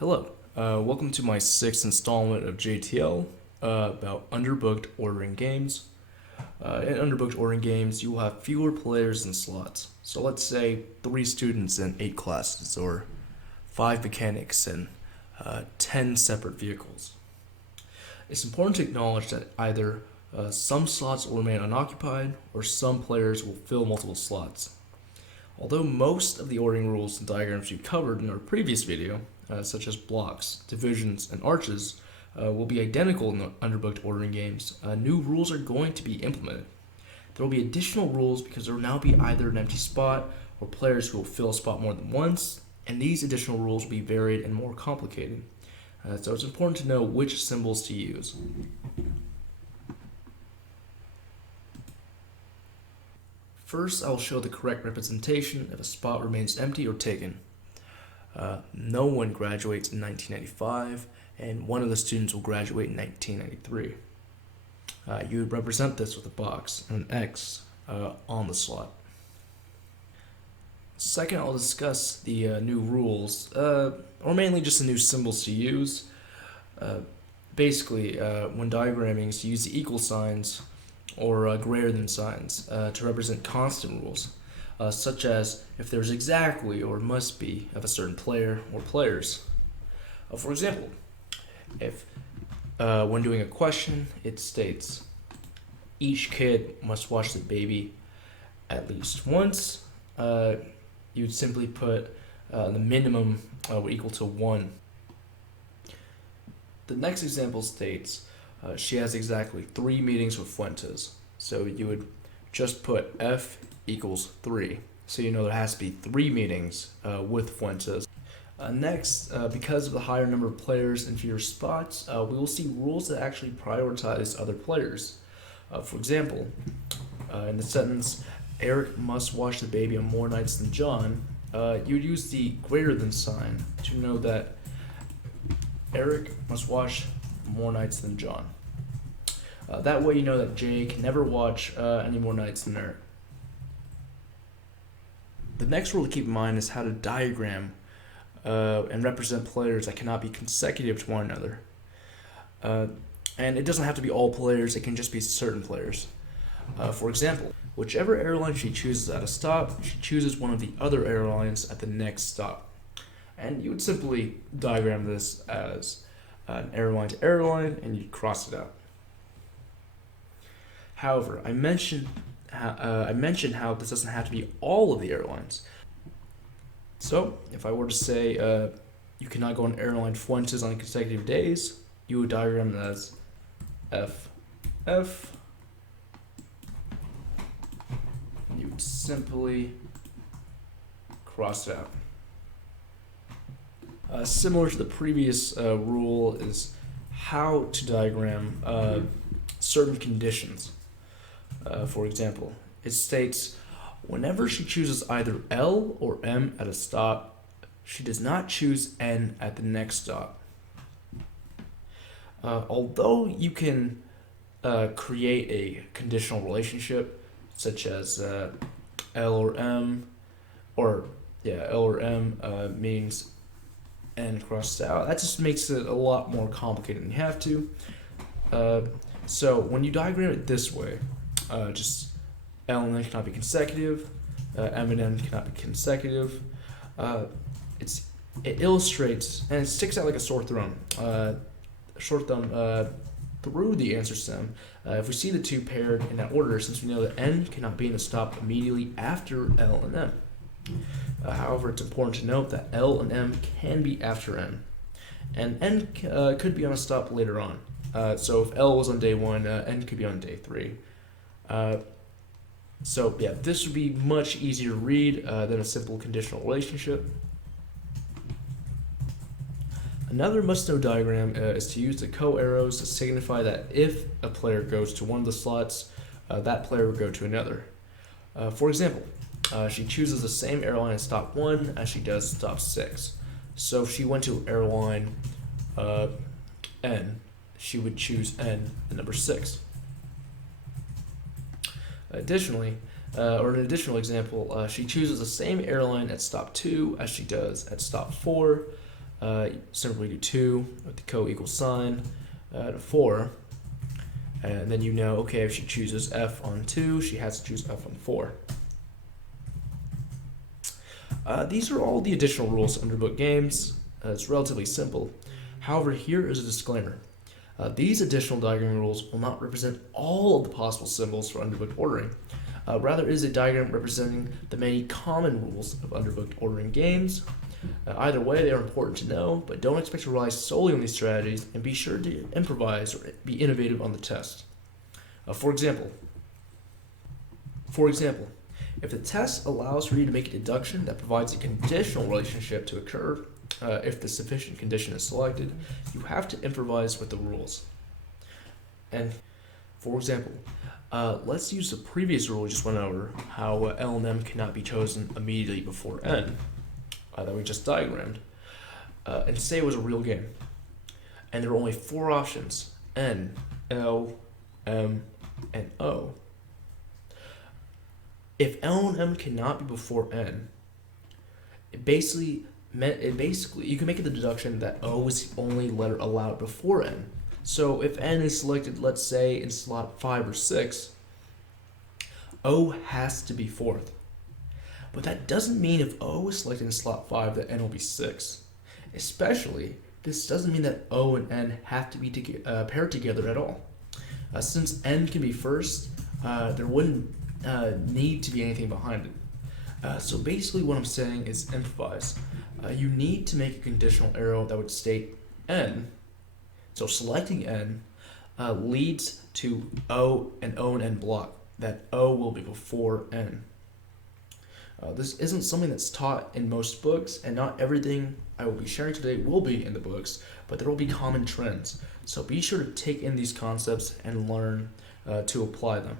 Hello, welcome to my sixth installment of JTL about underbooked ordering games. In underbooked ordering games, you will have fewer players than slots. So let's say 3 students and 8 classes, or 5 mechanics and 10 separate vehicles. It's important to acknowledge that either some slots will remain unoccupied, or some players will fill multiple slots. Although most of the ordering rules and diagrams we covered in our previous video, such as blocks, divisions, and arches, will be identical in the underbooked ordering games, new rules are going to be implemented. There will be additional rules because there will now be either an empty spot or players who will fill a spot more than once, and these additional rules will be varied and more complicated. So it's important to know which symbols to use. First, I'll show the correct representation if a spot remains empty or taken. No one graduates in 1995, and one of the students will graduate in 1993. You would represent this with a box and an X on the slot. Second, I'll discuss the new rules, or mainly just the new symbols to use. Basically, when diagramming, to use the equal signs or greater than signs to represent constant rules, such as if there's exactly or must be of a certain player or players. For example, if when doing a question, it states, each kid must watch the baby at least once, you'd simply put the minimum would equal to 1. The next example states, she has exactly 3 meetings with Fuentes. So you would just put F equals 3. So you know there has to be 3 meetings with Fuentes. Next, because of the higher number of players and fewer spots, we will see rules that actually prioritize other players. For example, in the sentence, Eric must watch the baby on more nights than John, you would use the greater than sign to know that Eric must watch more nights than John. That way you know that Jay can never watch any more nights than Eric. The next rule to keep in mind is how to diagram and represent players that cannot be consecutive to one another. And it doesn't have to be all players, it can just be certain players. For example, whichever airline she chooses at a stop, she chooses one of the other airlines at the next stop. And you would simply diagram this as an airline to airline, and you'd cross it out. However, I mentioned how this doesn't have to be all of the airlines. So, if I were to say you cannot go on airline Fuentes on consecutive days, you would diagram it as F. You would simply cross it out. Similar to the previous rule is how to diagram certain conditions. For example, it states, whenever she chooses either L or M at a stop, she does not choose N at the next stop. Although you can create a conditional relationship, such as L or M means N crossed out. That just makes it a lot more complicated than you have to. So when you diagram it this way, just L and N cannot be consecutive, M and N cannot be consecutive. It illustrates, and it sticks out like a sore thumb. Through the answer stem. If we see the 2 paired in that order, since we know that N cannot be in a stop immediately after L and M. However, it's important to note that L and M can be after N, and N could be on a stop later on. So if L was on day 1, N could be on day 3. So yeah, this would be much easier to read than a simple conditional relationship. Another must-know diagram is to use the co-arrows to signify that if a player goes to one of the slots, that player will go to another. For example, she chooses the same airline at stop 1 as she does stop 6. So if she went to airline N, she would choose N, the number 6. Additionally, or an additional example, she chooses the same airline at stop 2 as she does at stop 4. Simply do 2 with the co-equal sign to 4. And then you know, okay, if she chooses F on 2, she has to choose F on 4. These are all the additional rules of Underbooked games. It's relatively simple. However, here is a disclaimer. These additional diagram rules will not represent all of the possible symbols for underbooked ordering. Rather, it is a diagram representing the many common rules of underbooked ordering games. Either way, they are important to know, but don't expect to rely solely on these strategies, and be sure to improvise or be innovative on the test. For example, if the test allows for you to make a deduction that provides a conditional relationship to occur, if the sufficient condition is selected, you have to improvise with the rules. And for example, let's use the previous rule we just went over, how L and M cannot be chosen immediately before N, that we just diagrammed, and say it was a real game. And there are only 4 options, N, L, M, and O. If L and M cannot be before N, it basically you can make the deduction that O is the only letter allowed before N. So if N is selected, let's say in slot 5 or 6, O has to be 4th. But that doesn't mean if O is selected in slot 5 that N will be 6. Especially, this doesn't mean that O and N have to be paired together at all. Since N can be first, there wouldn't need to be anything behind it. So basically what I'm saying is improvise. You need to make a conditional arrow that would state N. So selecting N leads to O and N block, that O will be before N. This isn't something that's taught in most books, and not everything I will be sharing today will be in the books, but there will be common trends. So be sure to take in these concepts and learn to apply them.